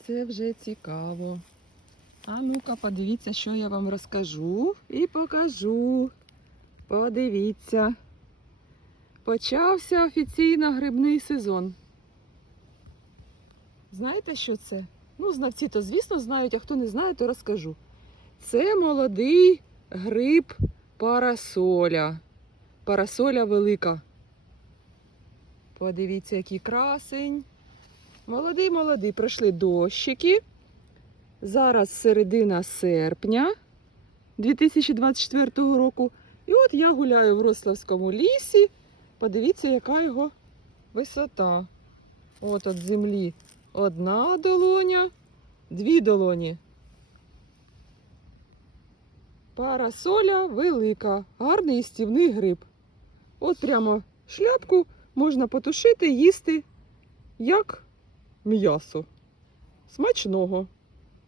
Оце вже цікаво. А ну-ка, подивіться, що я вам розкажу і покажу. Подивіться. Почався офіційно грибний сезон. Знаєте, що це? Ну, знавці то, звісно, знають, а хто не знає, то розкажу. Це молодий гриб парасоля. Парасоля велика. Подивіться, який красень. Молодий, молодий, пройшли дощики. Зараз середина серпня 2024 року. І от я гуляю в Рославському лісі. Подивіться, яка його висота. От від землі одна долоня, дві долоні. Парасоля велика, гарний істівний гриб. От прямо шляпку можна потушити, їсти як м'ясо. Смачного.